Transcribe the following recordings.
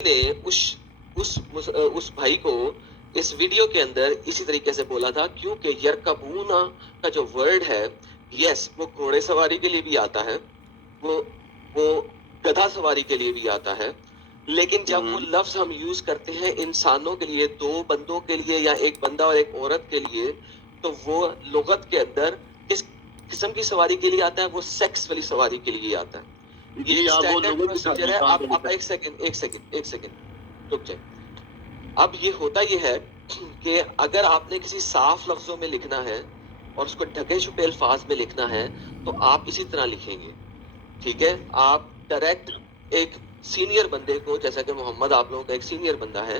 نے اس بھائی کو اس ویڈیو کے اندر اسی طریقے سے بولا تھا، کیونکہ یرکبونا کا جو ورڈ ہے، یس وہ گھوڑے سواری کے لیے بھی آتا ہے، وہ گدھا سواری کے لیے بھی آتا ہے، لیکن جب وہ لفظ ہم یوز کرتے ہیں انسانوں کے لیے، دو بندوں کے لیے یا ایک بندہ اور ایک عورت کے لیے، تو وہ لغت کے اندر کس قسم کی سواری کے لیے آتا ہے؟ وہ سیکس والی سواری کے لیے آتا ہے۔ یہ اسٹینڈرڈ پروسیجر ہے۔ اب ایک سیکنڈ رک جائے۔ اب یہ ہوتا یہ ہے کہ اگر آپ نے کسی صاف لفظوں میں لکھنا ہے اور اس کو ڈھکے چھپے الفاظ میں لکھنا ہے تو آپ اسی طرح لکھیں گے، ٹھیک ہے؟ آپ ڈائریکٹ ایک سینئر بندے کو، جیسا کہ محمد آپ لوگوں کا ایک سینئر بندہ ہے،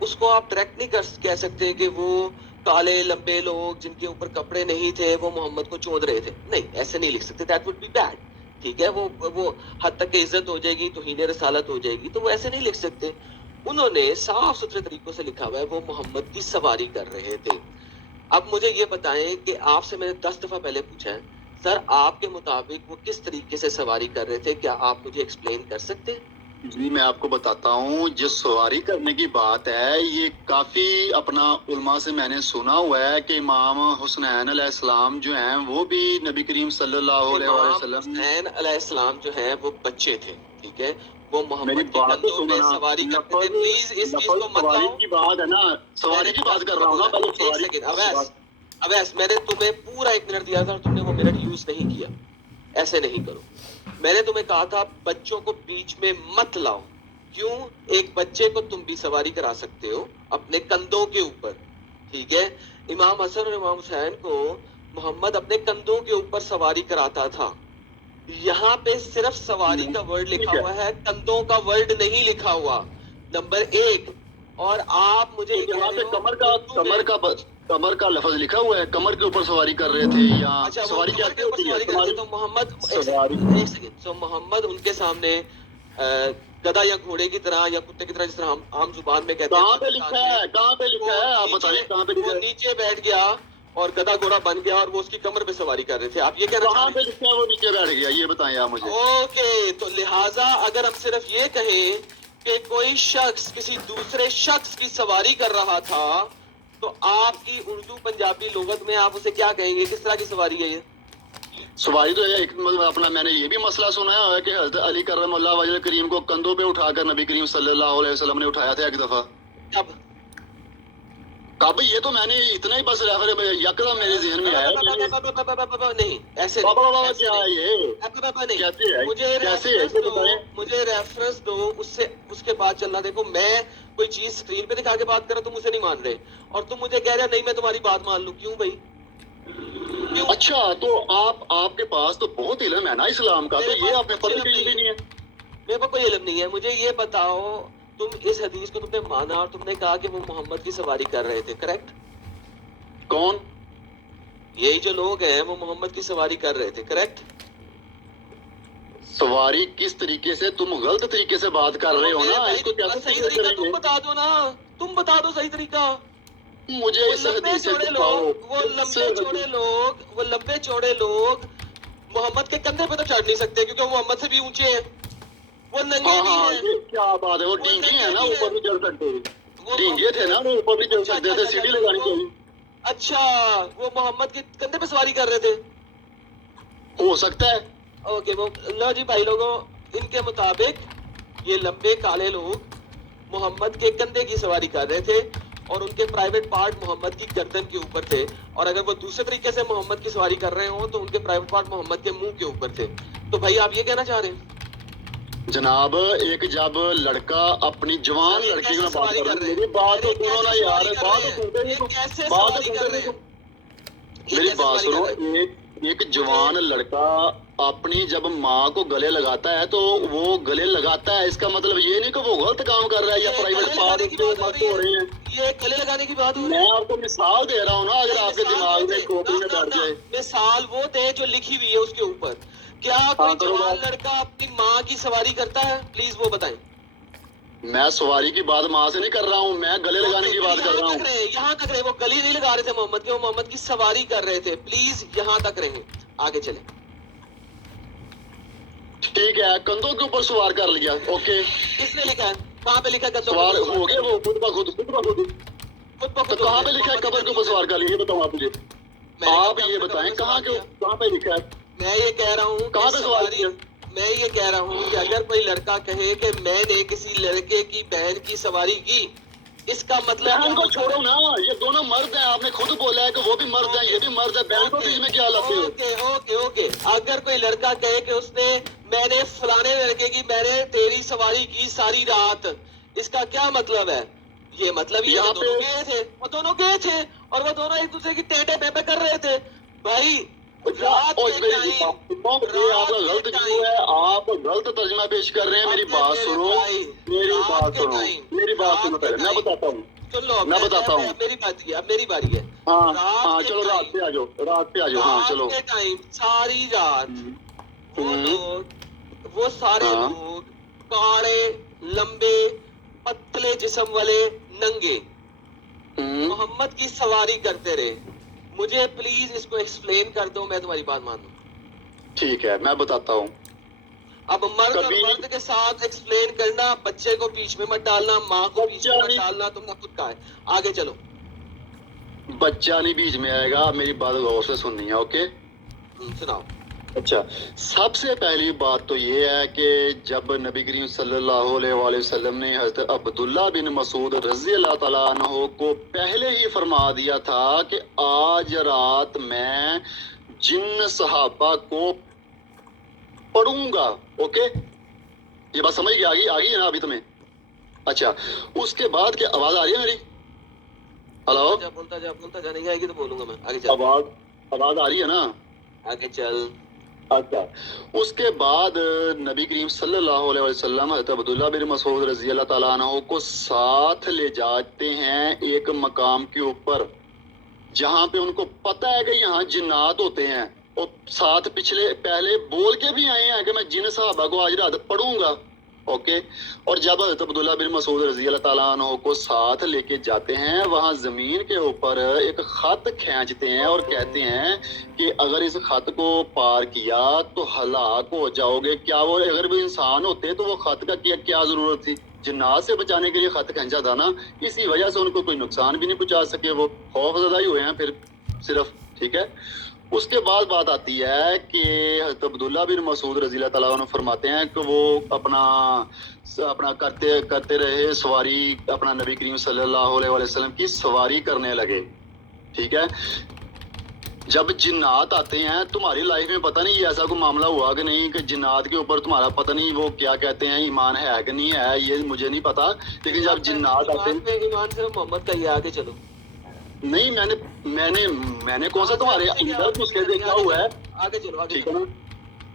اس کو آپ ڈائریکٹ نہیں کہہ سکتے کہ وہ کالے لمبے لوگ جن کے اوپر کپڑے نہیں تھے وہ محمد کو چوند رہے تھے، نہیں، ایسے نہیں لکھ سکتے، دیٹ وڈ بی بیڈ، ٹھیک ہے؟ وہ حد تک کہ عزت ہو جائے گی، توہین رسالت ہو جائے گی، تو وہ ایسے نہیں لکھ سکتے۔ انہوں نے صاف ستھرے طریقوں سے لکھا ہوا ہے وہ محمد کی سواری کر رہے تھے۔ اب مجھے یہ بتائیں کہ آپ سے میں نے 10 دفعہ پہلے پوچھا ہے، سر آپ کے مطابق وہ کس طریقے سے سواری کر رہے تھے؟ کیا آپ مجھے ایکسپلین کر سکتے ہیں؟ جی میں آپ کو بتاتا ہوں، جو سواری کرنے کی بات ہے یہ کافی اپنا علماء سے میں نے سنا ہوا ہے کہ امام حسنین علیہ السلام جو ہیں وہ بھی نبی کریم صلی اللہ علیہ وسلم، حسین علیہ السلام جو ہیں وہ بچے تھے، ٹھیک ہے؟ وہ محمد کے کندھوں پہ سواری کرتے تھے۔ پلیز اس چیز کو مت سواری لاؤ، کی بات ہے نا، سواری کی بات کر رہا ہوں نا، پہلے ایک سواری۔ سیکنڈ اویس میں نے تمہیں پورا 1 منٹ دیا تھا اور تم نے وہ منٹ یوز نہیں کیا، ایسے نہیں کرو۔ میں نے تمہیں کہا تھا بچوں کو بیچ میں مت لاؤ۔ کیوں؟ ایک بچے کو تم بھی سواری کرا سکتے ہو اپنے کندھوں کے اوپر، ٹھیک ہے؟ امام حسن اور امام حسین کو محمد اپنے کندھوں کے اوپر سواری کراتا تھا۔ یہاں پہ صرف سواری کا ورڈ لکھا ہوا ہے، کندھوں کا ورڈ نہیں لکھا ہوا، نمبر 1۔ اور آپ مجھے یہ یہاں کہہ پہ رہے ہو کمر کا لفظ لکھا ہوا ہے، کمر کے اوپر سواری کر رہے تھے، یا اچھا سواری وہ کمر کے اوپر سواری کرتے تو محمد ایک سیکنڈ سو محمد ان کے سامنے گدھا یا گھوڑے کی طرح یا کتے کی طرح، جس طرح ہم عام زبان میں کہتے ہیں، کہاں پہ لکھا ہے؟ کہاں پہ لکھا ہے؟ آپ بتائیں کہاں پہ لکھا وہ ہے؟ نیچے بیٹھ گیا اور گدھا گھوڑا بن گیا اور وہ اس کی کمر پہ سواری کر رہے تھے، آپ یہ کہنا چاہ کہاں رہے پہ ہیں؟ لکھا ہے وہ نیچے بیٹھ گیا؟ یہ بتائیں آپ مجھے۔ اوکے، تو لہٰذا اگر ہم صرف یہ کہیں کہ کوئی شخص کسی دوسرے شخص کی سواری کر رہا تھا تو آپ کی اردو پنجابی لغت میں آپ اسے کیا کہیں گے؟ کس طرح کی سواری ہے یہ؟ سواری تو ہے ایک اپنا، میں نے یہ بھی مسئلہ سنا ہے کہ حضرت علی کرم اللہ وجہ کریم کو کندھوں پہ اٹھا کر نبی کریم صلی اللہ علیہ وسلم نے اٹھایا تھا ایک دفعہ۔ کب یہ تو میں نے اتنا ہی بس یکدم میرے ذہن میں آیا۔ نہیں ایسے مجھے ریفرنس دو، اس کے بعد چلنا۔ دیکھو میں کوئی چیز اسکرین پہ دکھا کے بات کر رہا، تم اسے نہیں مان رہے، اور تم مجھے کہہ رہے نہیں میں تمہاری بات مان لوں، کیوں بھائی؟ اچھا تو آپ کے پاس تو بہت علم ہے نا اسلام کا، تو یہ آپ نے پتہ نہیں ہے؟ میرے پاس کوئی علم نہیں ہے۔ مجھے یہ بتاؤ، تم اس حدیث کو تم نے مانا اور تم نے کہا کہ وہ محمد کی سواری کر رہے تھے، کریکٹ؟ کون؟ یہی جو لوگ ہیں وہ محمد کی سواری کر رہے تھے، کریکٹ؟ سواری کس طریقے سے؟ تم غلط طریقے سے بات کر رہے ہو نا، اس کو کیسے صحیح طریقہ تم بتا دو نا، تم بتا دو صحیح طریقہ۔ مجھے اس حدیث سے وہ لمبے چوڑے لوگ محمد کے کندھے پہ تو چڑھ نہیں سکتے کیونکہ وہ محمد سے بھی اونچے ہیں، وہ ننگے بھی ہیں۔ کیا بات ہے، وہ ڈینگے ہیں نا، اوپر نہیں چڑھ سکتے، ڈینگے تھے نا، وہ اوپر نہیں چڑھ سکتے تھے، سیڑھی لگانی چاہیے۔ اچھا وہ محمد کے کندھے پہ سواری کر رہے تھے؟ ہو سکتا ہے۔ اوکے، وہ لو جی بھائی لوگوں، ان کے مطابق یہ لمبے کالے لوگ محمد کے کندھے کی سواری کر رہے تھے اور ان کے پرائیویٹ پارٹ محمد کی گردن کے اوپر تھے، اور اگر وہ دوسرے طریقے سے محمد کی سواری کر رہے ہوں تو ان کے پرائیویٹ پارٹ محمد کے منہ کے اوپر تھے۔ تو بھائی آپ یہ کہنا چاہ رہے ہیں جناب، ایک جب لڑکا اپنی جوان لڑکی میں بات کر رہے ہیں، میری بات تو سنو نا یار، بات تو سنتے نہیں، بات تو سنتے نہیں، میری بات سنو۔ ایک جوان لڑکا اپنی جب ماں کو گلے لگاتا ہے تو وہ گلے لگاتا ہے، اس کا مطلب یہ نہیں کہ وہ غلط کام کر رہا ہے یا پرائیویٹ پارٹ مست ہو رہے ہیں۔ یہ گلے لگانے کی بات ہو رہی میں آپ کو مثال دے رہا ہوں نا، اگر آپ کے دماغ میں کھوپڑی میں بیٹھ جائے۔ مثال وہ دے جو لکھی ہوئی ہے اس کے اوپر۔ کیا کوئی جوان لڑکا اپنی ماں کی سواری کرتا ہے؟ پلیز وہ بتائیں۔ میں سواری کی بات ماں سے نہیں کر رہا ہوں، میں گلے لگانے کی بات کر رہا ہوں۔ یہاں تک رہے، وہ گلی نہیں لگا رہے تھے محمد کے، وہ محمد کی سواری کر رہے تھے، پلیز یہاں تک رہیں، آگے چلیں۔ ٹھیک ہے، کندھوں کے اوپر سوار کر لیا، اوکے۔ کس نے لکھا ہے؟ کہاں پہ لکھا ہے گدوں سوار پہ ہو گیا وہ خود بخود تو کہاں پہ لکھا ہے قبر کے اوپر سوار کر لیے؟ یہ بتاؤ آپ مجھے، آپ یہ بتائیں کہاں پہ لکھا ہے؟ میں یہ کہہ رہا ہوں کہاں پہ سوار کیا؟ میں یہ کہہ رہا ہوں کہ اگر کوئی لڑکا کہے کہ میں نے کسی لڑکے کی بہن کی سواری کی، اس کا مطلب بہن کو چھوڑو نا، یہ دونوں مرد ہیں، آپ نے خود بولا ہے کہ وہ بھی مرد ہیں، یہ بھی مرد ہے، بہن کو بیچ میں کیا لاتے ہو؟ اوکے اگر کوئی لڑکا کہے کہ اس نے میں نے فلانے لڑکے کی میں نے تیری سواری کی ساری رات، اس کا کیا مطلب ہے؟ یہ مطلب یہ دونوں گئے تھے، وہ دونوں گئے تھے اور وہ دونوں ایک دوسرے کی ٹینٹے پے کر رہے تھے بھائی رات کے ٹائم، آپ کا غلط جو ہے، آپ غلط ترجمہ پیش کر رہے ہیں. میری بات سنو، میری بات سنو، میری بات سنو پہلے، میں بتاتا ہوں، میں بتاتا ہوں. میری بات اب میری باری ہے. ہاں چلو رات پہ آ جاؤ، رات پہ آ جاؤ. ہاں چلو. رات کے ٹائم ساری رات وہ لوگ، وہ سارے لوگ کاڑے لمبے پتلے جسم والے ننگے محمد کی سواری کرتے رہے. مجھے پلیز اس کو ایکسپلین کر دو، میں تمہاری بات مان دوں. ٹھیک ہے میں بتاتا ہوں. اب مرد اور مرد کے ساتھ ایکسپلین کرنا، بچے کو بیچ میں مت ڈالنا، ماں کو بیچ میں مت ڈالنا، تم نے خود کہا ہے. آگے چلو. بچہ نہیں بیچ میں آئے گا، میری بات غور سے سننی ہے. اوکے سناؤ. اچھا، سب سے پہلی بات تو یہ ہے کہ جب نبی کریم صلی اللہ علیہ وآلہ وسلم نے حضرت عبداللہ بن مسعود رضی اللہ تعالیٰ عنہ کو پہلے ہی فرما دیا تھا کہ آج رات میں جن صحابہ کو پڑھوں گا. اوکے یہ بات سمجھ گئی؟ آگئی ہے نا ابھی تمہیں؟ اچھا، اس کے بعد کیا آواز آ رہی ہے میری؟ ہلو، بولتا جا نہیں آئے گی تو بولوں گا میں. آگے چل. آواز آ رہی ہے نا؟ آگے چل. اچھا، اس کے بعد نبی کریم صلی اللہ علیہ وسلم حضرت عبداللہ بن مسعود رضی اللہ تعالیٰ عنہ کو ساتھ لے جاتے ہیں ایک مقام کے اوپر جہاں پہ ان کو پتہ ہے کہ یہاں جنات ہوتے ہیں، اور ساتھ پہلے بول کے بھی آئے ہیں کہ میں جن صحابہ کو آج رات پڑھوں گا. اوکے، اور جب حضرت عبداللہ بن مسعود رضی اللہ تعالیٰ عنہ کو ساتھ لے کے جاتے ہیں، وہاں زمین کے اوپر ایک خط کھینچتے ہیں اور کہتے ہیں کہ اگر اس خط کو پار کیا تو ہلاک ہو جاؤ گے. کیا وہ اگر وہ انسان ہوتے تو وہ خط کا کیا ضرورت تھی؟ جنات سے بچانے کے لیے خط کھینچا تھا نا، اسی وجہ سے ان کو کوئی نقصان بھی نہیں پہنچا سکے، وہ خوف زدہ ہی ہوئے ہیں پھر صرف. ٹھیک ہے، اس کے بعد بات آتی ہے کہ حضرت عبداللہ بن مسعود رضی اللہ تعالیٰ عنہ فرماتے ہیں کہ وہ اپنا کرتے رہے سواری، اپنا نبی کریم صلی اللہ علیہ وسلم کی سواری کرنے لگے. ٹھیک ہے، جب جنات آتے ہیں تمہاری لائف میں پتہ نہیں ایسا کوئی معاملہ ہوا کہ نہیں کہ جنات کے اوپر تمہارا پتہ نہیں وہ کیا کہتے ہیں، ایمان ہے کہ نہیں ہے یہ مجھے نہیں پتا، لیکن جب جنات آتے ہیں، ایمان صرف محمد کا ہی. آگے چلو. نہیں میں نے کون سا تمہارے اندر گھس کے دیکھا ہوا ہے. آگے چلو. ٹھیک ہے نا،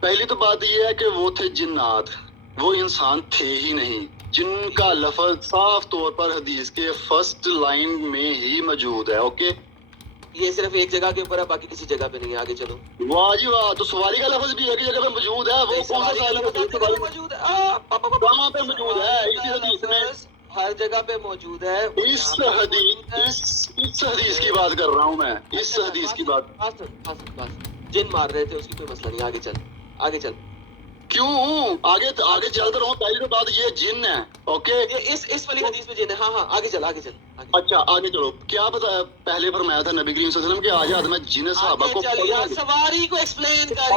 پہلی تو بات یہ ہے کہ وہ تھے جنات، وہ انسان تھے ہی نہیں، جن کا لفظ صاف طور پر حدیث کے فرسٹ لائن میں ہی موجود ہے. اوکے، یہ صرف ایک جگہ کے اوپر ہے، باقی کسی جگہ پہ نہیں ہے. آگے چلو. واہ جی واہ، تو سواری کا لفظ بھی ایک جگہ پہ موجود ہے، وہ کون سا موجود ہے؟ کہاں پہ موجود ہے؟ اسی حدیث میں ہر جگہ پہ موجود ہے. اس حدیث کی بات کر رہا ہوں میں، اس حدیث کی بات. جن مار رہے تھے اس کی کوئی مسئلہ نہیں. آگے چل. آگے چل. کیوں آگے چلتا رہوں؟ پہلی تو بات یہ جن ہے. اوکے، اس والی حدیث میں جن ہے. ہاں آگے چل. آگے چل. اچھا آگے چلو. کیا پتا پہلے فرمایا تھا نبی کریم صلی اللہ علیہ وسلم کہ آج رات میں جن صحابہ کو سواری کو ایکسپلین کر.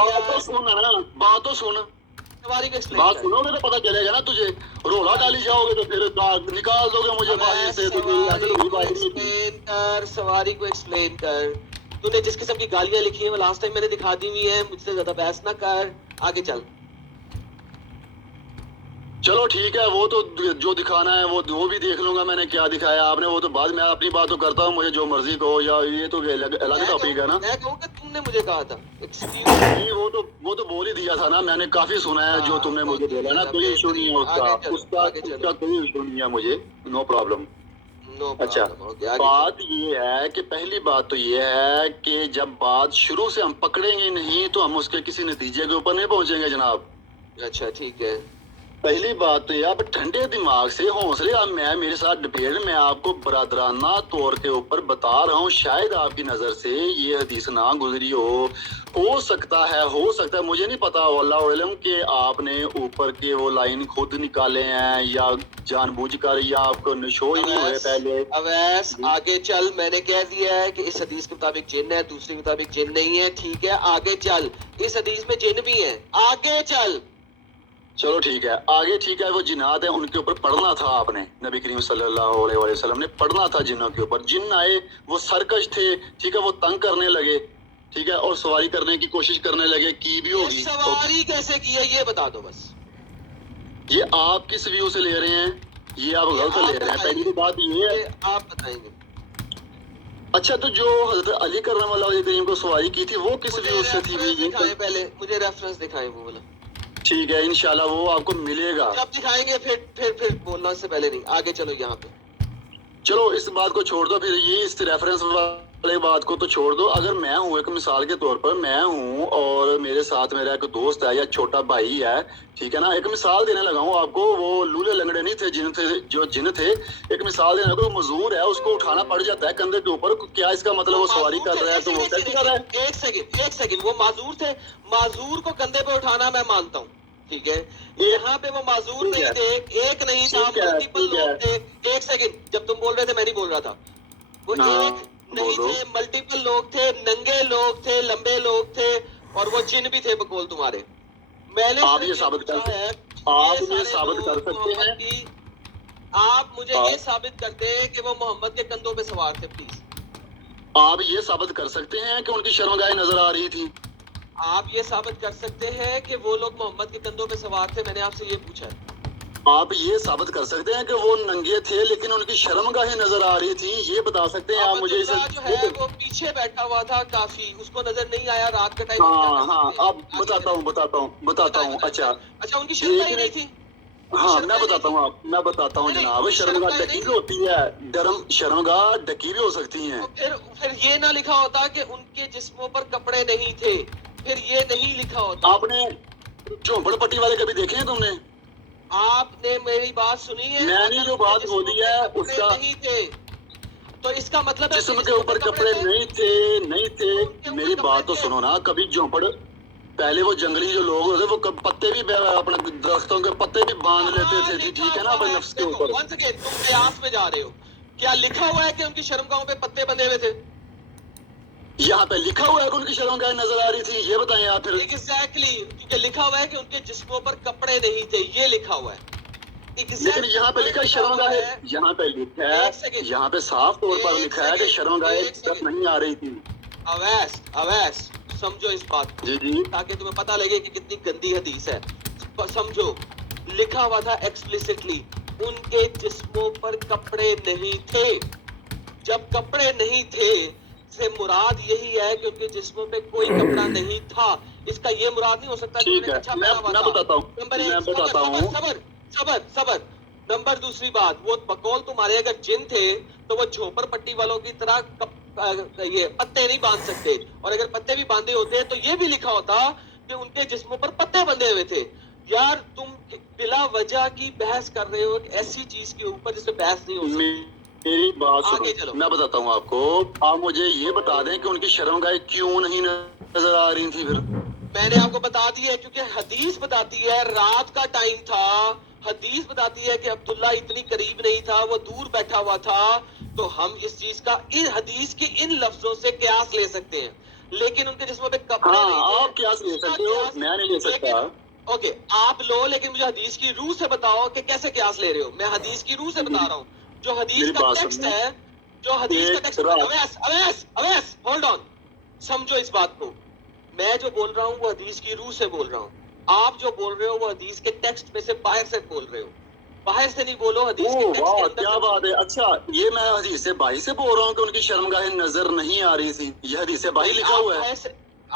بات تو سن، سواری کو ایکسپلین بات سنو گے تو پتا چلے گا نا تجھے. رولا ڈالی جاؤ گے تو پھر نکال دو گے مجھے باہر سے. سواری کو ایکسپلین کر. تو نے جس قسم کی گالیاں لکھی ہیں وہ لاسٹ ٹائم میں نے دکھا دی ہوئی ہیں، مجھ سے زیادہ بحث نہ کر. آگے چل. چلو ٹھیک ہے، وہ تو جو دکھانا ہے وہ بھی دیکھ لوں گا میں نے کیا دکھایا آپ نے. وہ تو بعد میں اپنی بات تو کرتا ہوں، مجھے جو مرضی کہو، یا یہ تو الگ ٹاپک ہے نا. میں کہوں کہ تم نے مجھے کہا تھا وہ تو بول ہی دیا تھا نا، میں نے کافی سنا ہے جو تم نے مجھے بولا نا. کوئی ایشو نہیں ہے اس کا کوئی ایشو نہیں ہے مجھے، نو پرابلم. اچھا، بات یہ ہے کہ پہلی بات تو یہ ہے کہ جب بات شروع سے ہم پکڑیں گے نہیں تو ہم اس کے کسی نتیجے کے اوپر نہیں پہنچیں گے جناب. اچھا ٹھیک ہے. پہلی بات تو یہ آپ ٹھنڈے دماغ سے حوصلے، اب میں میرے ساتھ ڈبیٹ میں آپ کو برادرانہ طور کے اوپر بتا رہا ہوں، شاید آپ کی نظر سے یہ حدیث نہ گزری ہو سکتا ہے مجھے نہیں پتا، اللہ علم کہ آپ نے اوپر کے وہ لائن خود نکالے ہیں یا جان بوجھ کر، یا آپ کو نشو ہی نہیں ہوئے پہلے۔ اویس آگے چل، میں نے کہہ دیا ہے کہ اس حدیث کے مطابق جن ہے، دوسری کے مطابق جن نہیں ہے، ٹھیک ہے؟ آگے چل، اس حدیث میں جن بھی ہیں، آگے چل۔ چلو ٹھیک ہے، آگے ٹھیک ہے، وہ جنات ہیں ان کے اوپر پڑھنا تھا آپ نے، نبی کریم صلی اللہ علیہ وسلم نے پڑھنا تھا جنوں کے اوپر۔ جن آئے وہ سرکش تھے، ٹھیک ہے، وہ تنگ کرنے لگے، ٹھیک ہے، اور سواری کرنے کی کوشش کرنے لگے، کی بھی ہوگی۔ سواری کیسے کی ہے یہ بتا دو بس۔ یہ آپ کس ویو سے لے رہے ہیں؟ یہ آپ غلط لے رہے ہیں۔ پہلی بات یہ ہے، آپ بتائیں گے۔ اچھا تو جو حضرت علی کرم اللہ وجہ کریم کو سواری کی تھی وہ کس ویو سے تھی؟ پہلے مجھے ریفرنس دکھائیں وہ والا۔ ٹھیک ہے، انشاءاللہ وہ آپ کو ملے گا جب دکھائیں گے پھر بولنا سے پہلے نہیں، آگے چلو یہاں پہ۔ چلو اس بات کو چھوڑ دو، پھر یہ اس ریفرنس والے بات کو تو چھوڑ دو۔ اگر میں ہوں، ایک مثال کے طور پر میں ہوں اور میرے ساتھ میرا ایک دوست ہے یا چھوٹا بھائی ہے، ٹھیک ہے نا، ایک مثال دینے لگا ہوں آپ کو، وہ لولے لنگڑے نہیں تھے، جن تھے، ایک مثال دینے لگا، وہ مزدور ہے، اس کو اٹھانا پڑ جاتا ہے کندھے کے اوپر، کیا اس کا مطلب وہ سواری کر رہا ہے تو وہ ٹیکسی کر رہا ہے؟ ایک سیکنڈ، وہ معذور تھے، معذور کو کندھے پہ اٹھانا میں مانتا ہوں، ٹھیک ہے؟ یہاں پہ وہ معذور نہیں تھے، ایک نہیں تھا، ملٹیپل لوگ تھے۔ ایک سیکنڈ، جب تم بول رہے تھے میں نہیں بول رہا تھا، وہ ایک نہیں تھے، ملٹیپل لوگ تھے، ننگے لوگ تھے، لمبے لوگ تھے، اور وہ جن بھی تھے بقول تمہارے۔ میں نے آپ یہ ثابت کر سکتے ہیں؟ آپ مجھے یہ ثابت کرتے ہیں کہ وہ محمد کے کندھوں پہ سوار تھے، پلیز۔ آپ یہ ثابت کر سکتے ہیں کہ ان کی شرمگاہیں نظر آ رہی تھی؟ آپ یہ ثابت کر سکتے ہیں کہ وہ لوگ محمد کے کندھوں پہ سوار تھے؟ میں نے آپ سے یہ پوچھا ہے۔ آپ یہ ثابت کر سکتے ہیں کہ وہ ننگے تھے لیکن ان کی شرمگاہیں نظر آ رہی تھی؟ یہ بتا سکتے ہیں آپ مجھے؟ جو ہے وہ پیچھے بیٹھا ہوا تھا، کافی اس کو نظر نہیں آیا، رات کا ٹائم۔ ہاں اب بتاتا ہوں۔ اچھا ان کی شرمگاہیں نہیں تھی؟ ہاں میں بتاتا ہوں جناب، شرمگاہ ڈکی بھی ہوتی ہے، شرمگاہ ڈکی بھی ہو سکتی ہیں۔ پھر یہ نہ لکھا ہوتا کہ ان کے جسموں پر کپڑے نہیں تھے، پھر یہ نہیں لکھا ہوتا۔ آپ نے جھونپڑ پٹی والے کبھی دیکھے ہیں تم نے؟ آپ نے میری بات سنی ہے؟ میں نے جو بات بولی ہے اس کا نہیں تھے تو اس کا مطلب جسم کے اوپر کپڑے نہیں تھے۔ میری بات تو سنو نا، کبھی جھونپڑ، پہلے وہ جنگلی جو لوگ ہوتے وہ پتے بھی اپنے درختوں کے پتے بھی باندھ لیتے تھے، ٹھیک ہے نا، اپنے نفس کے اوپر۔ تم قیاس میں جا رہے ہو، کیا لکھا ہوا ہے کہ ان کی شرمگاہوں پہ پتے بندھے ہوئے تھے؟ یہاں پہ لکھا ہوا ہے کہ ان کی شرمگاہیں نظر آ رہی تھی، یہ بتائیں آپ پھر۔ ایگزیکٹلی، کیونکہ لکھا ہوا ہے کہ ان کے جسموں پر کپڑے نہیں تھے، یہ لکھا ہوا ہے۔ لیکن یہاں پہ لکھا ہے شرمگاہیں، یہاں پہ لکھا ہے، یہاں پہ صاف طور پر لکھا ہے کہ شرمگاہیں نہیں آ رہی تھی۔ اویس سمجھو اس بات کو، جی تاکہ تمہیں پتہ لگے کہ کتنی گندی حدیث ہے۔ سمجھو، لکھا ہوا تھا ایکسپلیسٹلی ان کے جسموں پر کپڑے نہیں تھے۔ جب کپڑے نہیں تھے سے مراد یہی ہے کہ ان کے جسموں پہ کوئی کپڑا نہیں تھا، اس کا یہ مراد نہیں ہو سکتا کہ ٹھیک ہے، میں بتاتا ہوں۔ صبر۔ نمبر دوسری بات، وہ بقول تمہارے اگر جن تھے تو وہ جھوپڑ پٹی والوں کی طرح یہ پتے نہیں باندھ سکتے، اور اگر پتے بھی باندھے ہوتے تو یہ بھی لکھا ہوتا کہ ان کے جسموں پر پتے بندھے ہوئے تھے۔ یار تم بلا وجہ کی بحث کر رہے ہو ایسی چیز کے اوپر جس پہ بحث نہیں ہو سکتی۔ میری بات سنو، میں بتاتا ہوں آپ کو، آپ مجھے یہ بتا دیں کہ ان کی شرمگاہیں کیوں نہیں نظر آ رہی تھی؟ پھر میں نے آپ کو بتا دی ہے، کیونکہ حدیث بتاتی ہے رات کا ٹائم تھا، حدیث بتاتی ہے کہ عبداللہ اتنی قریب نہیں تھا، وہ دور بیٹھا ہوا تھا، تو ہم اس چیز کا ان حدیث کے ان لفظوں سے قیاس لے سکتے ہیں، لیکن ان کے جسموں پہ کپڑے نہیں تھے۔ آپ قیاس لے سکتے ہو، میں نہیں لے سکتا۔ اوکے آپ لو، لیکن مجھے حدیث کی روح سے بتاؤ کہ کیسے قیاس لے رہے ہو۔ میں حدیث کی روح سے بتا رہا ہوں، جو حدیث کا ٹیکسٹ ہے، جو حدیث کا ٹیکسٹ۔ اویس ہولڈ آن، سمجھو اس بات کو، میں جو بول رہا ہوں وہ حدیث کی روح سے بول رہا ہوں، آپ جو بول رہے ہو وہ حدیث کے ٹیکسٹ میں سے باہر سے بول رہے ہو، باہر سے نہیں بولو، حدیث کے ٹیکسٹ کے اندر۔ کیا بات ہے، اچھا یہ میں حدیث سے باہر سے بول رہا ہوں کہ ان کی شرمگاہیں نظر نہیں آ رہی تھی، یہ حدیث سے باہر لکھا ہوا ہے۔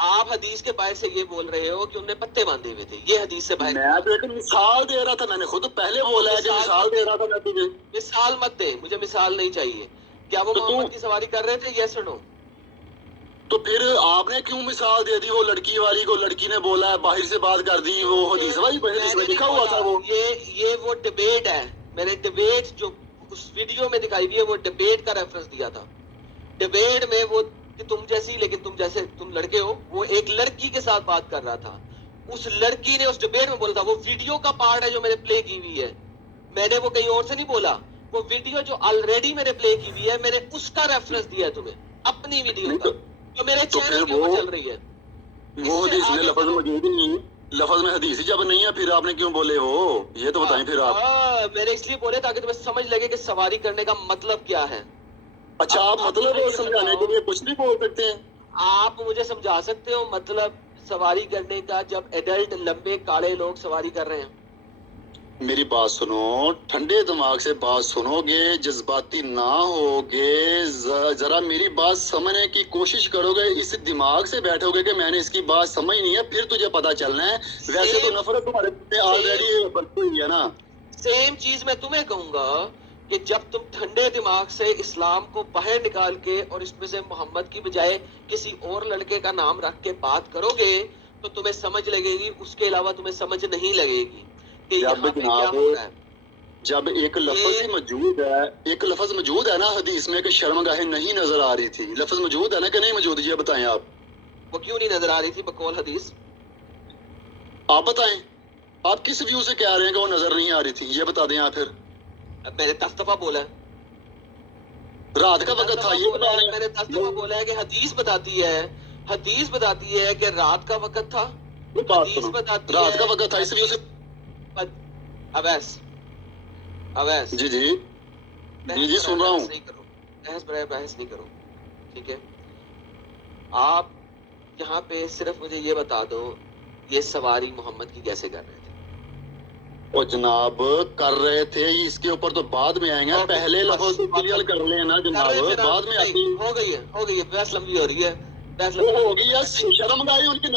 آپ حدیث کے باہر سے یہ بول رہے ہو کہ انہیں پتے باندھے ہوئے تھے، یہ حدیث سے باہر۔ میں تو ایک مثال دے رہا تھا، میں نے خود پہلے بولا ہے کہ مثال دے رہا تھا میں تجھے۔ مثال مت دے، مجھے مثال نہیں چاہیے۔ کیا وہ محمد کی سواری کر رہے تھے؟ یس اور نو؟ تو پھر آپ نے کیوں مثال دے دی وہ لڑکی والی کو؟ لڑکی نے بولا ہے باہر سے بات کر دی، وہ حدیث والی حدیث میں لکھا ہوا تھا وہ. یہ وہ ڈبیٹ ہے، میں نے ڈبیٹ جو اس ویڈیو میں دکھائی ہوئی ہے وہ ڈبیٹ کا ریفرنس دیا تھا. ڈبیٹ میں وہ کہ تم جیسی لیکن تم جیسے تم لڑکے ہو، وہ ایک لڑکی کے ساتھ بات کر رہا تھا. اس لڑکی نے اس ڈبیٹ میں بولا تھا، وہ ویڈیو کا پارٹ ہے جو میں نے پلے کی ہوئی ہے، میں نے وہ کہیں اور سے نہیں بولا. وہ ویڈیو جو آلریڈی میں نے پلے کی ہوئی ہے، میں نے اس کا ریفرنس دیا ہے تمہیں، اپنی ویڈیو کا جو میرے چینل کے اوپر چل رہی ہے. وہ حدیث میں لفظ موجود ہی نہیں، لفظ میں حدیث ہی جب نہیں ہے پھر آپ نے کیوں بولے وہ؟ یہ تو بتائیں پھر آپ. میں نے اس لیے بولے تاکہ تمہیں سمجھ لگے کہ سواری کرنے کا مطلب کیا ہے. اچھا آپ مطلب سمجھانے کے لیے کچھ نہیں بول سکتے ہیں؟ آپ مجھے سمجھا سکتے ہو مطلب سواری کرنے کا جب ایڈلٹ لمبے کالے لوگ سواری کر رہے ہیں؟ میری بات سنو، ٹھنڈے دماغ سے بات سنو گے، جذباتی نہ ہوگے، ذرا میری بات سمجھنے کی کوشش کرو گے، اس دماغ سے بیٹھو گے کہ میں نے اس کی بات سمجھ نہیں ہے، پھر تجھے پتا چلنا ہے. ویسے تو نفرت تمہارے آلریڈی بڑھتی ہوئی ہے نا. سیم چیز میں تمہیں کہوں گا کہ جب تم ٹھنڈے دماغ سے اسلام کو باہر نکال کے اور اس میں سے محمد کی بجائے کسی اور لڑکے کا نام رکھ کے بات کرو گے تو تمہیں سمجھ لگے گی، اس کے علاوہ تمہیں سمجھ نہیں لگے گی کہ یہاں پہ کیا ہو رہا ہے. جب ایک لفظ ہی موجود ہے، ایک لفظ موجود ہے نا حدیث میں کہ شرمگاہیں نہیں نظر آ رہی تھی، لفظ موجود ہے نا کہ نہیں موجود؟ یہ بتائیں آپ. وہ کیوں نہیں نظر آ رہی تھی بقول حدیث؟ آپ بتائیں، آپ کس ویو سے کہہ رہے ہیں کہ وہ نظر نہیں آ رہی تھی؟ یہ بتا دیں آپ. پھر میں نے 10 دفعہ بولا ہے، رات کا وقت تھا، یہ بتا رہے ہیں. میں نے 10 دفعہ بولا ہے کہ حدیث بتاتی ہے کہ رات کا وقت تھا. حدیث بتاتی ہے رات کا وقت تھا، اس ویو سے. اویس جی جی جی سن رہا ہوں. بحث نہیں کرو، ٹھیک ہے؟ آپ یہاں پہ صرف مجھے یہ بتا دو یہ سواری محمد کی کیسے کر رہے تھے؟ اور جناب کر رہے تھے، اس کے اوپر تو بعد میں آئیں گے، پہلے لفظ کلیئر کر لیں نا جناب، بعد میں آتی. ہو گئی ہے بحث لمبی ہو رہی ہے. وہ ہوگی یا شرمگاہیں ان کی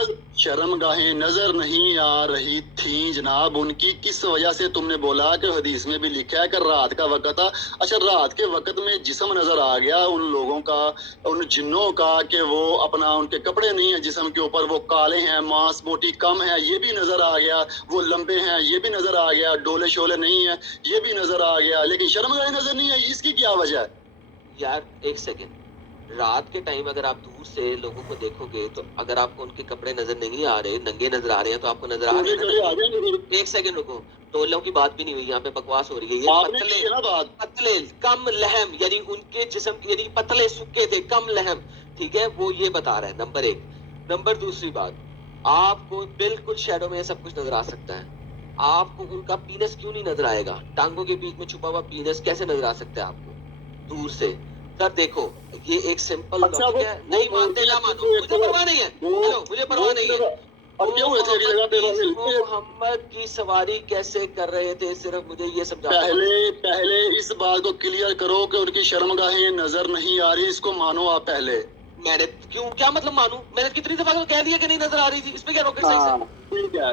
شرمگاہیں نظر نہیں آ رہی تھیں جناب ان کی. کس وجہ سے تم نے بولا کہ حدیث میں بھی لکھا ہے کہ رات کا وقت تھا؟ اچھا رات کے وقت میں جسم نظر آ گیا ان لوگوں کا، ان جنوں کا، کہ وہ اپنا ان کے کپڑے نہیں ہیں جسم کے اوپر، وہ کالے ہیں، ماس موٹی کم ہے، یہ بھی نظر آ گیا. وہ لمبے ہیں، یہ بھی نظر آ گیا. ڈولے شولے نہیں ہیں، یہ بھی نظر آ گیا. لیکن شرمگاہیں نظر نہیں ہے، اس کی کیا وجہ ہے؟ یار ایک سیکنڈ، رات کے ٹائم اگر آپ دور سے لوگوں کو دیکھو گے تو اگر آپ کو ان کے کپڑے نظر نہیں آ رہے، ننگے نظر آ رہے ہیں تو آپ کو نظر آ رہے ہیں. ایک سیکنڈ رکو، ٹولوں کی بات بھی نہیں ہوئی، یہاں پہ بکواس ہو رہی ہے. یہ پتلے کم لہم، یعنی ان کے جسم یعنی پتلے سکے تھے، کم لہم، ٹھیک ہے؟ وہ یہ بتا رہا ہے. نمبر 1. نمبر دوسری بات، آپ کو بالکل شیڈو میں سب کچھ نظر آ سکتا ہے، آپ کو ان کا پینس کیوں نہیں نظر آئے گا؟ ٹانگوں کے بیچ میں چھپا ہوا پینس کیسے نظر آ سکتا ہے آپ کو دور سے؟ سر دیکھو یہ ایک سمپل لاجک ہے، نہیں مانتے نہ مانو، مجھے پرواہ نہیں ہے. ہیلو، مجھے پرواہ نہیں ہے. وہ محمد کی سواری کیسے کر رہے تھے صرف مجھے یہ سمجھا. پہلے اس بات کو کلیئر کرو کہ ان کی شرمگاہیں نظر نہیں آ رہی، اس کو مانو آپ پہلے. میں نے کیوں کیا مطلب مانوں؟ میں نے کتنی دفعہ کہہ دیا کہ نہیں نظر آ رہی تھی، اس پہ کیا روکے صحیح سے؟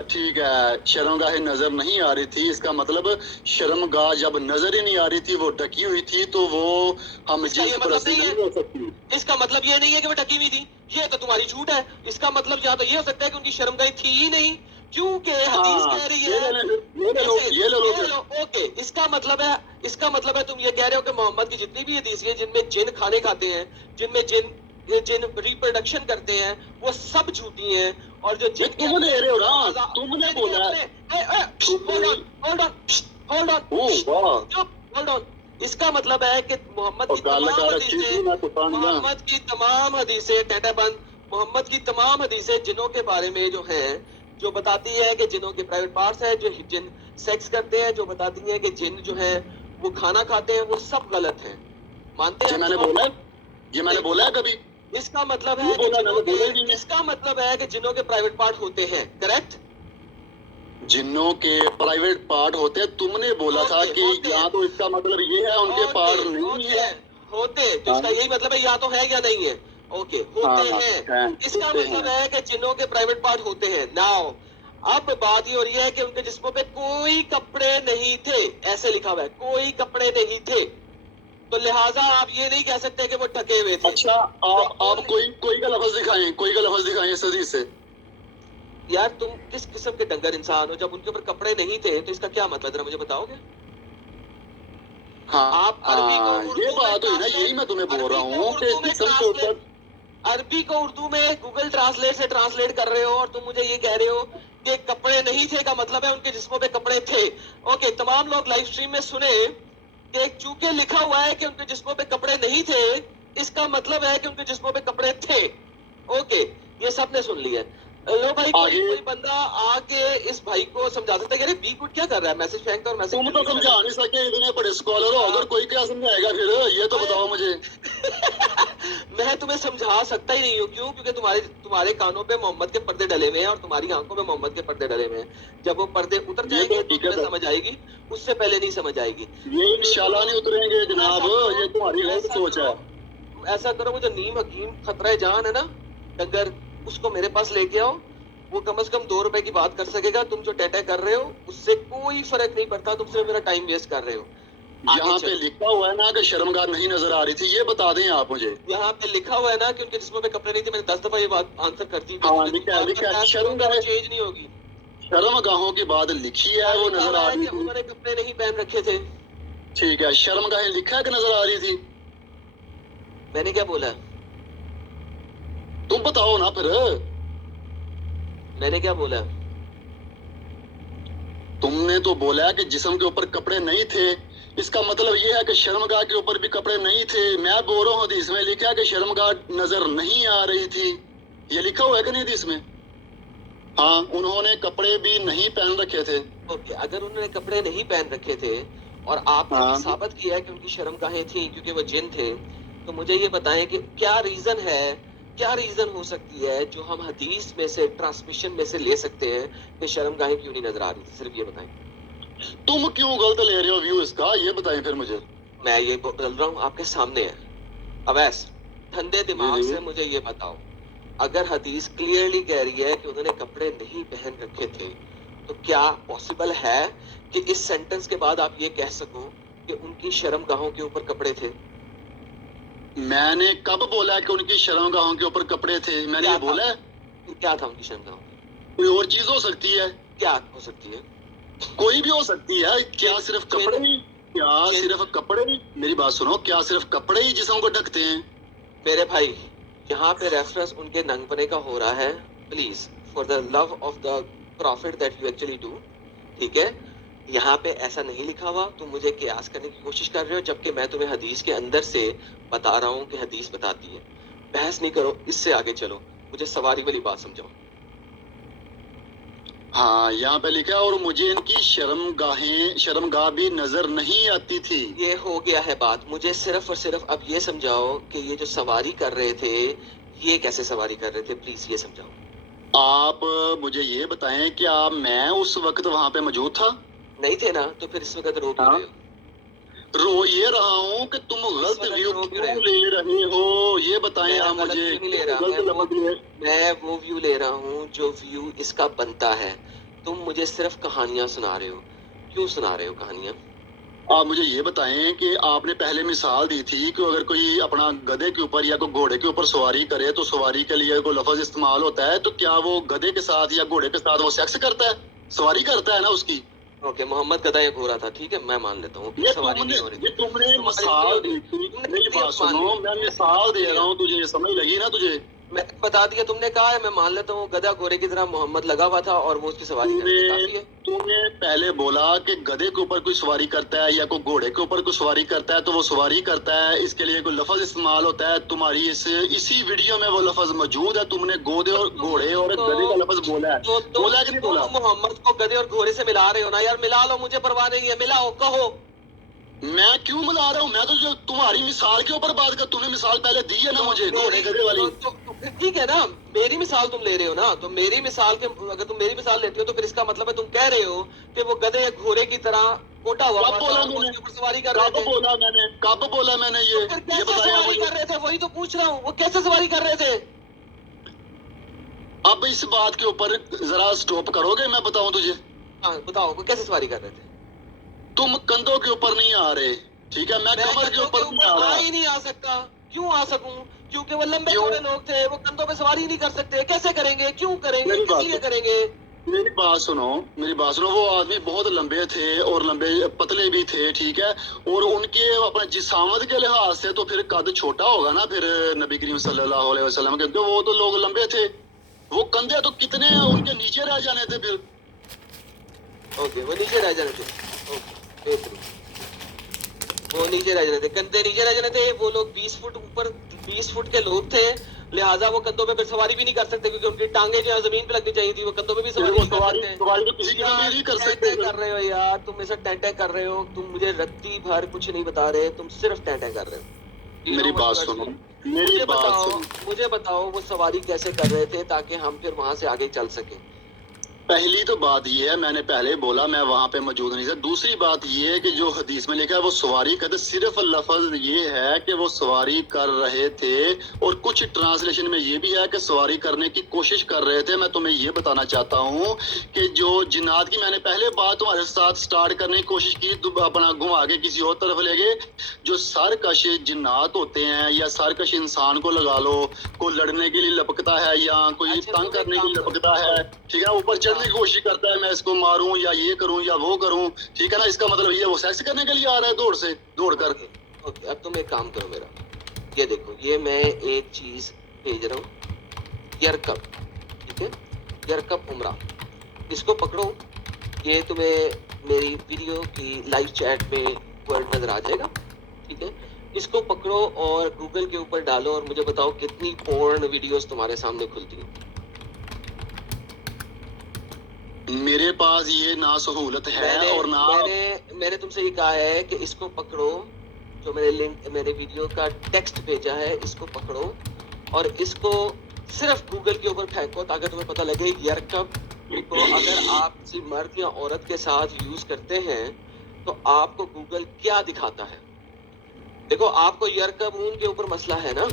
ٹھیک ہے شرمگاہیں نظر نہیں آ رہی تھی، اس کا مطلب شرمگاہ جب نظر ہی نہیں آ رہی تھی، وہ ڈھکی ہوئی تھی، تو وہ ہم جنس پرستی نہیں ہو سکتی. اس کا مطلب یہ نہیں ہے کہ وہ ڈھکی ہوئی تھی، یہ تو تمہاری جھوٹ ہے. اس کا مطلب یا تو یہ ہو سکتا ہے کہ ان کی شرمگاہیں تھی ہی نہیں، کیونکہ حدیث کہہ رہی ہے. یہ لو اوکے، اس کا مطلب ہے تم یہ کہہ رہے ہو کہ محمد کی جتنی بھی حدیث ہیں جن میں جن کھانے کھاتے ہیں، جن میں جن ریپروڈکشن کرتے ہیں، وہ سب جھوٹی ہیں. اور جو جن تم لے رہے ہو نا، تم نے بولا اس کا مطلب ہے کہ محمد کی تمام حدیثیں ٹیٹا بند، محمد کی تمام حدیثیں جنوں کے بارے میں جو ہیں، جو بتاتی ہے کہ جنوں کے پرائیویٹ پارٹس ہیں، جو جن سیکس کرتے ہیں، جو بتاتی ہے کہ جن جو ہے وہ کھانا کھاتے ہیں، وہ سب غلط ہیں. مانتے ہیں؟ یہ میں نے بولا ہے کبھی؟ اس کا مطلب ہے کہ جنوں کے پرائیویٹ پارٹ ہوتے ہیں، کریکٹ؟ جنوں کے پرائیویٹ پارٹ ہوتے ہیں، تم نے بولا تھا کہ یہاں تو اس کا مطلب یہ ہے ان کے پارٹ نہیں ہے ہوتے، تو اس کا یہی مطلب ہے یا تو ہے یا نہیں ہے. اوکے، ہوتے ہیں، اس کا مطلب ہے کہ جنوں کے پرائیویٹ پارٹ ہوتے ہیں. ناؤ اب بات یہ ہو رہی ہے کہ ان کے جسموں پہ کوئی کپڑے نہیں تھے، ایسے لکھا ہوا ہے کوئی کپڑے نہیں تھے. تو لہٰذا آپ یہ نہیں کہہ سکتے کہ وہ ٹھکے ہوئے تھے. اچھا آپ کوئی کا لفظ دکھائیں, کوئی کا لفظ دکھائیں اس حدیث سے. یار تم کس قسم کے ڈنگر انسان ہو؟ جب ان کے اوپر کپڑے نہیں تھے تو اس کا کیا مطلب ذرا مجھے بتاؤ گے؟ ہاں آپ عربی کو یہ اردو بات ہوئی نا, میں یہی میں تمہیں بول رہا عربی کو ہوں کہ اردو میں جسم کے اوپر عربی کو اردو میں گوگل ٹرانسلیٹ سے ٹرانسلیٹ کر رہے ہو اور تم مجھے یہ کہہ رہے ہو کہ کپڑے نہیں تھے کا مطلب ہے ان کے جسموں پہ کپڑے تھے. اوکے, تمام لوگ لائیو سٹریم میں سنیں کہ چونکہ لکھا ہوا ہے کہ ان کے جسموں پہ کپڑے نہیں تھے, اس کا مطلب ہے کہ ان کے جسموں پہ کپڑے تھے. اوکے, یہ سب نے سن لیا. لو بھائی, کوئی بندہ آ کے اس بھائی کو سمجھا سکتا ہے کہ بی گڈ کیا کر رہا ہے, میسج پھینکتا اور تم تو سمجھا نہیں سکے, اتنے بڑے اسکالر ہو, اگر کوئی کیا سمجھائے گا پھر یہ تو بتاؤ مجھے. میں تمہیں سمجھا سکتا ہی نہیں ہوں. کیوں؟ کیونکہ تمہارے کانوں پہ محمد کے پردے ڈلے ہوئے ہیں اور تمہاری آنکھوں پہ محمد کے پردے ڈلے ہوئے ہیں. جب وہ پردے اتر جائیں گے تو تمہیں سمجھ آئے گی, اس سے پہلے نہیں سمجھ آئے گی. یہ انشاءاللہ نہیں اتریں گے جناب, یہ تمہاری غلط سوچ ہے. ایسا کرو, وہ جو نیم حکیم خطرہ جان ہے نا ڈنگر, اس کو میرے پاس لے کے آؤ. وہ کم از کم 2 روپے کی بات کر سکے گا. تم جو ٹیٹے کر رہے ہو اس سے کوئی فرق نہیں پڑتا, تم سے میرا ٹائم ویسٹ کر رہے ہو. یہاں پہ لکھا ہوا ہے نا کہ شرمگاہ نہیں نظر آ رہی تھی, یہ بتا دیں آپ مجھے. یہاں پہ لکھا ہوا ہے نا کہ ان کے جسموں پہ کپڑے نہیں تھے. میں نے 10 دفعہ یہ بات آنسر کرتی ہاں لکھا ہے شرمگاہ چینج نہیں ہوگی. شرمگاہوں کی بات لکھی ہے, وہ نظر آ رہی تھی. انہوں نے کپڑے نہیں پہن رکھے تھے. ٹھیک ہے, شرمگاہیں لکھا ہے کہ نظر آ رہی تھی. میں نے کیا بولا؟ تم بتاؤ نا پھر. میں نے کیا بولا؟ تم نے تو بولا کہ جسم کے اوپر کپڑے نہیں تھے, اس کا مطلب یہ ہے کہ شرمگاہ کے اوپر بھی کپڑے نہیں تھے. میں بول رہا ہوں حدیث میں لکھا ہے کہ شرمگاہ نظر نہیں آ رہی تھی. یہ لکھا ہوا ہے کہ نہیں حدیث میں؟ ہاں, انہوں نے کپڑے بھی نہیں پہن رکھے تھے. اوکے, اگر انہوں نے کپڑے نہیں پہن رکھے تھے اور آپ نے ثابت کیا ہے کہ ان کی شرمگاہیں تھیں کیونکہ وہ جن تھے, تو مجھے یہ بتائیں کہ کیا ریزن ہو سکتی ہے جو ہم حدیث میں سے, ٹرانسمیشن میں سے لے سکتے ہیں کہ شرمگاہیں کیوں نہیں نظر آ رہی تھی. صرف یہ بتائیں. تم کیوں غلط لے رہے ہو ویو اس کا, یہ بتائیں پھر مجھے. میں یہ بول رہا ہوں آپ کے سامنے ہے. اویس, ٹھنڈے دماغ سے مجھے یہ بتاؤ, اگر حدیث کلیئرلی کہہ رہی ہے کہ انہوں نے کپڑے نہیں پہن رکھے تھے, تو کیا پاسبل ہے کہ اس سینٹنس کے بعد آپ یہ کہہ سکو کہ ان کی شرمگاہوں کے اوپر کپڑے تھے؟ میں نے کب بولا کہ ان کی شرمگاہوں کے اوپر کپڑے تھے؟ میں نے یہ بولا ہے؟ کیا تھا ان کی شرمگاہوں پہ؟ کوئی اور چیز ہو سکتی ہے. کیا ہو سکتی ہے؟ کوئی بھی ہو سکتی ہے. کیا صرف کپڑے ہی؟ کیا صرف کپڑے ہی؟ میری بات سنو, کیا صرف کپڑے ہی جسم کو ڈھکتے ہیں؟ میرے بھائی, یہاں پہ ریفرنس ان کے ننگ پنے کا ہو رہا ہے. Please, for the love of the profit that you actually do, ٹھیک ہے, یہاں پہ ایسا نہیں لکھا ہوا. تم مجھے قیاس کرنے کی کوشش کر رہے ہو, جبکہ میں تمہیں حدیث کے اندر سے بتا رہا ہوں کہ حدیث بتاتی ہے. بحث نہیں کرو, اس سے آگے چلو, مجھے سواری والی بات سمجھاؤ. ہاں, یہاں پہ لکھا ہے اور مجھے ان کی شرمگاہ بھی نظر نہیں آتی تھی. یہ ہو گیا ہے بات. مجھے صرف اور صرف اب یہ سمجھاؤ کہ یہ جو سواری کر رہے تھے, یہ کیسے سواری کر رہے تھے, پلیز یہ سمجھاؤ. آپ مجھے یہ بتائیں کہ میں اس وقت وہاں پہ موجود تھا؟ نہیں تھے نا, تو پھر اس وقت رو کیوں رہے ہو؟ رو یہ رہا ہوں کہ تم غلط ویو کیوں لے رہے ہو, یہ بتائیں آپ مجھے. میں وہ ویو لے رہا ہوں جو ویو اس کا بنتا ہے. تم مجھے صرف کہانیاں سنا رہے ہو. کیوں سنا رہے ہو کہانیاں؟ آپ مجھے یہ بتائیں کہ آپ نے پہلے مثال دی تھی کہ اگر کوئی اپنا گدھے کے اوپر یا کوئی گھوڑے کے اوپر سواری کرے تو سواری کے لیے کوئی لفظ استعمال ہوتا ہے, تو کیا وہ گدھے کے ساتھ یا گھوڑے کے ساتھ وہ سیکس کرتا ہے؟ سواری کرتا ہے نا اس کی. اوکے, محمد گدھا یا گھوڑا تھا, ٹھیک ہے, میں مان لیتا ہوں. یہ تم نے مثال دی تھی. میری بات سنو, میں مثال دے رہا ہوں تجھے, یہ سمجھ لگی نا تجھے؟ میں بتا دیا, تم نے کہا ہے, میں مان لیتا ہوں. گدھا گھوڑے کی طرح محمد لگا ہوا تھا اور وہ اس کی سواری کرتا ہے, کافی ہے. تم نے پہلے بولا کہ گدھے کے اوپر کوئی سواری کرتا ہے یا کوئی گھوڑے کے اوپر کوئی سواری کرتا ہے تو وہ سواری کرتا ہے, اس کے لیے کوئی لفظ استعمال ہوتا ہے. تمہاری اسی ویڈیو میں وہ لفظ موجود ہے. تم نے گودے اور گھوڑے اور گدھے کا لفظ بولا ہے. بولا کہ نہیں بولا؟ محمد کو گدھے اور گھوڑے سے ملا رہے ہو نا یار, ملا لو, مجھے پرواہ نہیں ہے, ملاؤ, کہو. میں کیوں ملا رہا ہوں؟ میں تو جو تمہاری مثال کے اوپر بات کر, تم نے مثال پہلے دی ہے نا مجھے گھوڑے گدھے والی. ٹھیک ہے نا, میری مثال تم لے رہے ہو نا, تو میری مثال کے اگر تم میری مثال لیتے ہو تو پھر اس کا مطلب ہے تم کہہ رہے ہو کہ وہ گدھے یا گھوڑے کی طرح کوٹا ہوا سواری کر رہے تھے. کب بولا میں نے یہ سواری کر رہے تھے؟ وہی تو پوچھ رہا ہوں, وہ کیسے سواری کر رہے تھے؟ اب اس بات کے اوپر ذرا سٹاپ کرو گے, میں بتاؤں تجھے. ہاں بتاؤ, وہ کیسے سواری کر رہے تھے؟ تم کندھوں کے اوپر نہیں آ رہے, ٹھیک ہے, میں کمر کے اوپر نہیں آ آ رہا. ہی نہیں آ سکتا. کیوں آ سکوں؟ کیونکہ وہ لمبے کیوں؟ چوڑے لوگ تھے, وہ کندھوں پہ سواری نہیں کر سکتے. کیسے کریں گے؟ کیوں کریں گے؟ میری کس بات لیے کریں گے؟ میری بات سنو, میری بات سنو. وہ آدمی بہت لمبے تھے اور لمبے پتلے بھی تھے, ٹھیک ہے, اور ان کے اپنے جسامت کے لحاظ سے تو پھر قد چھوٹا ہوگا نا پھر نبی کریم صلی اللہ علیہ وسلم کے, وہ تو لوگ لمبے تھے. وہ کندھے تو کتنے ان کے نیچے رہ جانے تھے پھر. اوکے, وہ نیچے رہ جانے تھے. وہ نیچے رہ جانے تھے, کندھے نیچے رہ جانے تھے. وہ لوگ 20 فٹ اوپر, 20 فٹ کے لوگ تھے, لہٰذا وہ کندھوں پہ پھر سواری بھی نہیں کر سکتے, کیونکہ ان کی ٹانگیں جو ہے زمین پہ لگنی چاہیے تھی. وہ کندھوں پہ بھی سواری نہیں کر سکتے. سواری تو کسی کی بھی نہیں کر سکتے. ٹینٹیں کر رہے ہو یار, تم ایسا ٹینٹیں کر رہے ہو. تم مجھے رتی بھر کچھ نہیں بتا رہے, تم صرف ٹینٹیں کر رہے ہو. میری بات سنو, میری بات سنو. مجھے بتاؤ وہ سواری کیسے کر رہے تھے تاکہ ہم پھر وہاں سے آگے چل سکیں. پہلی تو بات یہ ہے, میں نے پہلے بولا میں وہاں پہ موجود نہیں تھا. دوسری بات یہ ہے کہ جو حدیث میں لکھا ہے وہ سواری کرتے, صرف لفظ یہ ہے کہ وہ سواری کر رہے تھے, اور کچھ ٹرانسلیشن میں یہ بھی ہے کہ سواری کرنے کی کوشش کر رہے تھے. میں تمہیں یہ بتانا چاہتا ہوں کہ جو جنات کی میں نے پہلے بات تمہارے ساتھ سٹارٹ کرنے کی کوشش کی, اپنا گھما کے کسی اور طرف لے گئے. جو سرکش جنات ہوتے ہیں یا سرکش انسان کو لگا لو, کوئی لڑنے کے لیے لپکتا ہے یا کوئی تنگ کرنے کے لیے لپکتا ہے, ٹھیک ہے, اوپر چڑھنے کی کوشش کرتا ہے, میں اس کو ماروں یا یہ کروں یا وہ کروں, ٹھیک ہے نا. اس کا مطلب یہ وہ سیکس کرنے کے لیے آ رہا ہے دوڑ کر. اوکے, اب تم ایک کام کرو میرا, یہ دیکھو, یہ میں ایک چیز بھیج رہا ہوں, یرکب, ٹھیک ہے, یرکب عمرہ. اس کو پکڑو, یہ تمہیں میری ویڈیو کی لائیو چیٹ میں ورڈ نظر آ جائے گا, ٹھیک ہے. اس کو پکڑو اور گوگل کے اوپر ڈالو اور مجھے بتاؤ کتنی پورن ویڈیوز تمہارے سامنے کھلتی ہیں. میرے پاس یہ نہ سہولت ہے اور نہ میں نے تم سے یہ کہا ہے کہ اس کو پکڑو, جو میں نے لنک, میرے ویڈیو کا ٹیکسٹ بھیجا ہے, اس کو پکڑو اور اس کو صرف گوگل کے اوپر پھینکو تاکہ تمہیں پتہ لگے یرکب کو اگر آپ کسی مرد یا عورت کے ساتھ یوز کرتے ہیں تو آپ کو گوگل کیا دکھاتا ہے. دیکھو, آپ کو یرکبون کے اوپر مسئلہ ہے نا.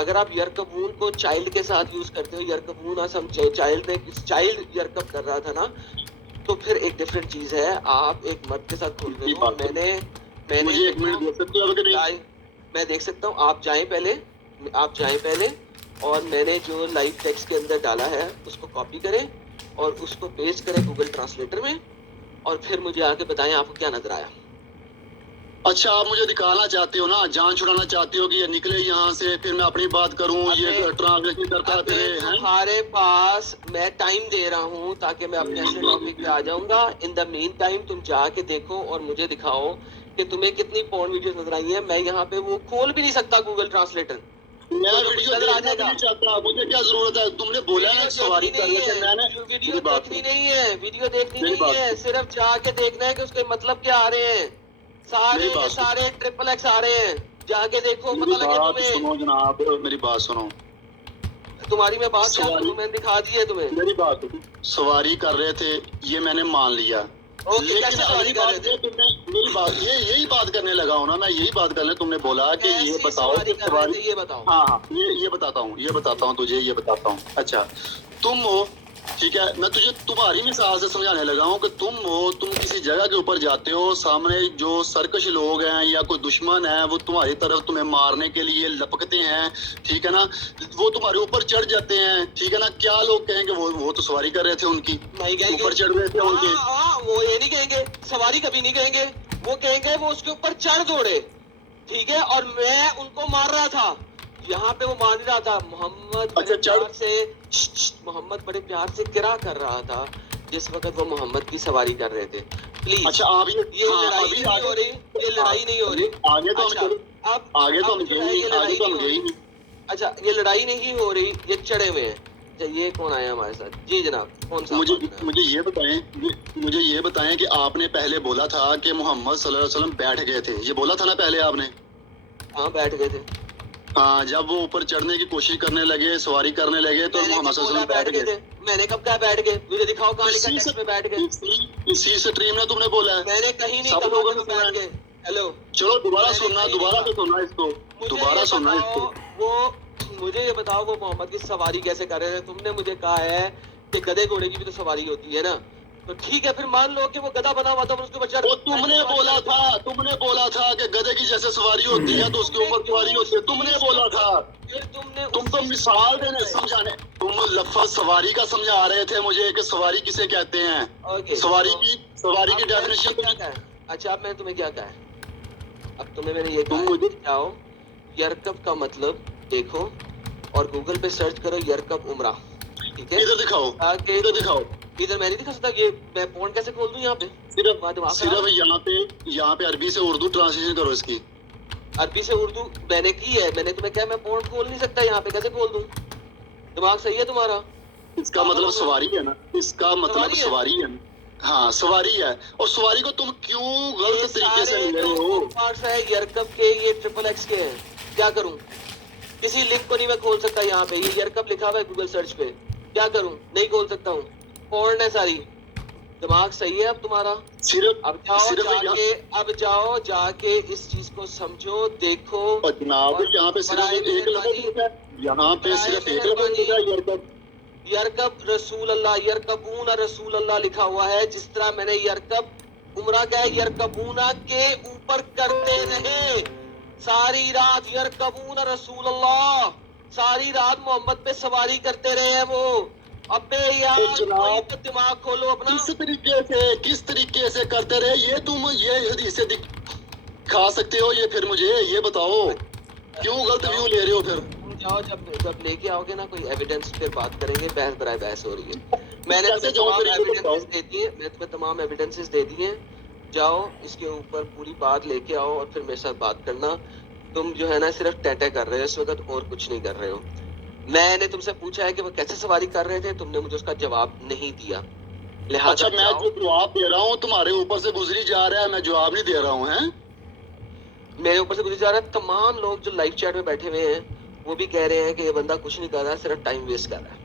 اگر آپ یرکبون کو چائلڈ کے ساتھ یوز کرتے ہو, یرکبون چائلڈ یرکب کر رہا تھا نا, تو پھر ایک ڈفرینٹ چیز ہے. آپ ایک مرد کے ساتھ کھول رہے ہو. میں نے مجھے ایک منٹ دے سکتے ہو کہ نہیں؟ میں دیکھ سکتا ہوں. آپ جائیں پہلے اور میں نے جو لائیو ٹیکسٹ کے اندر ڈالا ہے اس کو کاپی کریں اور اس کو پیسٹ کریں گوگل ٹرانسلیٹر میں, اور پھر مجھے آ کے بتائیں آپ کو کیا نظر آیا. اچھا, آپ مجھے دکھانا چاہتے ہو نا, جان چھڑانا چاہتے ہو کہ یہ نکلے یہاں سے, پھر میں اپنی بات کروں, یہ ٹرانسلیشن کرتا پھرے ہیں. تمہارے پاس میں ٹائم دے رہا ہوں تاکہ میں اپنے اصل ٹاپک پہ آ جاؤں گا. ان دا مین ٹائم تم جا کے دیکھو اور مجھے دکھاؤ کہ تمہیں کتنی پورن ویڈیوز نظر آئی ہیں. میں یہاں پہ وہ کھول بھی نہیں سکتا گوگل ٹرانسلیٹر. میں ویڈیو دیکھنا بھی نہیں چاہتا, مجھے کیا ضرورت ہے؟ تم نے بولا ہے سواری کرنے سے, میں نے ویڈیو دیکھنی نہیں ہے, صرف جا کے دیکھنا ہے کہ اس کے مطلب کیا آ رہے ہیں. سارے کے سارے ٹرپل ایکس آ رہے ہیں, جا کے دیکھو, پتہ لگے تمہیں. سنو جناب, میری بات سنو. تمہاری میں بات کیا کروں, میں نے دکھا دی ہے تمہیں. میری بات سواری کر رہے تھے یہ میں نے مان لیا, لیکن اگلی بات تم نے میری بات یہی بات کرنے لگا ہوں نا, میں یہی بات کرنے, تم نے بولا کہ یہ بتاؤ کہ سواری, یہ بتاؤ. ہاں یہ بتاتا ہوں تجھے, یہ بتاتا ہوں. اچھا, تم ہو, ٹھیک ہے, میں تجھے تمہاری مثال سے سمجھانے لگا ہوں کہ تم کسی جگہ کے اوپر جاتے ہو, سامنے جو سرکش لوگ ہیں یا کوئی دشمن ہے وہ تمہاری طرف تمہیں مارنے کے لیے لپکتے ہیں, ٹھیک ہے نا, وہ تمہارے اوپر چڑھ جاتے ہیں, ٹھیک ہے نا. کیا لوگ کہیں گے وہ تو سواری کر رہے تھے, ان کی اوپر چڑھ رہے تھے ان کے. وہ یہ نہیں کہیں گے, سواری کبھی نہیں کہیں گے. وہ کہیں گے وہ اس کے اوپر چڑھ دوڑے, ٹھیک ہے, اور میں ان کو مار رہا تھا. یہاں پہ وہ مان رہا تھا. محمد بڑے پیار سے کرا کر رہا تھا جس وقت وہ محمد کی سواری کر رہے تھے. پلیز, اچھا, آپ یہ لڑائی نہیں ہو رہی, یہ لڑائی نہیں ہو رہی. آگے تو ہم گئے. اچھا, یہ لڑائی نہیں ہو رہی, یہ چڑھے ہوئے ہیں. یہ کون آیا ہمارے ساتھ؟ جی جناب, کون سا؟ مجھے یہ بتائیں کہ آپ نے پہلے بولا تھا کہ محمد صلی اللہ علیہ وسلم بیٹھ گئے تھے, یہ بولا تھا نا پہلے آپ نے؟ ہاں, بیٹھ گئے تھے. ہاں, جب وہ اوپر چڑھنے کی کوشش کرنے لگے, سواری کرنے لگے, تو محمد صلی اللہ علیہ وسلم بیٹھ گئے تھے. میں نے کب کہا بیٹھ گئے؟ مجھے دکھاؤ کہاں لکھا ٹیکسٹ میں بیٹھ گئے. اسی سٹریم میں تم نے بولا ہے. میں نے کہیں نہیں کہا کہ بیٹھ گئے. ہیلو, چلو دوبارہ سننا اس کو, دوبارہ سننا اس کو. وہ مجھے یہ بتاؤ وہ محمد کی سواری کیسے کر رہے تھے؟ تم نے مجھے کہا ہے کہ گدھے گھوڑے کی بھی تو سواری ہوتی ہے نا. تو ٹھیک ہے پھر مان لو کہ وہ گدھا بنا ہوا تھا اور اس کے اوپر وہ تم نے بولا تھا کہ گدھے کی جیسے سواری ہوتی ہے تو اس کے اوپر سواری ہوتی ہے، تم نے بولا تھا. پھر تم نے تم تو مثال دینے سمجھانے، تم لفظ سواری کا سمجھا رہے تھے مجھے کہ سواری کسے کہتے ہیں. سواری کی ڈیفینیشن کیا کہا ہے؟ اچھا اب میں نے تمہیں کیا کہا ہے؟ اب تمہیں میں نے یہ کہا مجھے ہے جاؤ یرکب کا مطلب دیکھو اور گوگل پہ سرچ کرو یرکب عمرہ، ٹھیک ہے؟ ادھر دکھاؤ، ادھر دکھاؤ. ادھر میں نہیں دکھا سکتا، یہ میں فون کیسے کھول دوں یہاں پہ؟ صرف یہاں پہ عربی سے اردو ٹرانسلیشن کرو اس کی. عربی سے اردو میں نے کی ہے، میں نے تمہیں کیا میں فون کھول نہیں سکتا یہاں پہ، کیسے کھول دوں؟ دماغ صحیح ہے تمہارا؟ اس کا مطلب سواری ہے نا، اس کا مطلب سواری ہے نا. ہاں سواری ہے، اور سواری کو تم کیوں غلط طریقے سے لے رہے ہو؟ پارٹس ہے یرکب کے، یہ ٹرپل ایکس کے ہیں، کیا کروں؟ کسی لنک کو نہیں میں کھول سکتا یہاں پہ، یہ یرکب لکھا ہوا ہے گوگل سرچ پہ، کیا کروں؟ نہیں کھول سکتا ہوں، پورن ہے ساری. دماغ صحیح ہے اب تمہارا؟ اب جاؤ جا کے اس چیز کو سمجھو، دیکھو. اور جناب یہاں پہ صرف ایک لفظ لکھا ہے، یہاں پہ صرف ایک لفظ لکھا ہے یرکب. یرکب رسول اللہ، یرکبون رسول اللہ لکھا ہوا ہے، جس طرح میں نے یرکب عمرہ کا ہے، یرکبون کے اوپر کرتے رہے ساری رات، یرکبون رسول اللہ ساری رات محمد پہ سواری کرتے رہے ہیں وہ. ابے یار کوئی تو دماغ کھولو اپنا. کس طریقے سے کرتے رہے یہ تم یہ حدیثیں دکھا سکتے ہو؟ یہ پھر مجھے یہ بتاؤ کیوں غلط ویو لے رہے ہو؟ پھر جاؤ جب لے کے آؤ گے نا کوئی ایویڈنس، پھر بات کریں گے. بحث برائے بحث ہو رہی ہے. میں نے تمہیں تمام ایویڈنسز دے دیے، جاؤ اس کے اوپر پوری بات لے کے آؤ اور پھر میرے ساتھ بات کرنا. تم جو ہے نا صرف ٹیٹے کر رہے ہو اس وقت اور کچھ نہیں کر رہے ہو. میں نے تم سے پوچھا ہے کہ وہ کیسے سواری کر رہے تھے، تم نے مجھے اس کا جواب نہیں دیا. اچھا میں جو جواب دے رہا ہوں تمہارے اوپر سے گزری جا رہا ہے، میں جواب نہیں دے رہا ہوں. ہیں میرے اوپر سے گزری جا رہا ہے. تمام لوگ جو لائیو چیٹ میں بیٹھے ہوئے ہیں وہ بھی کہہ رہے ہیں کہ یہ بندہ کچھ نہیں کر رہا ہے، صرف ٹائم ویسٹ کر رہا ہے.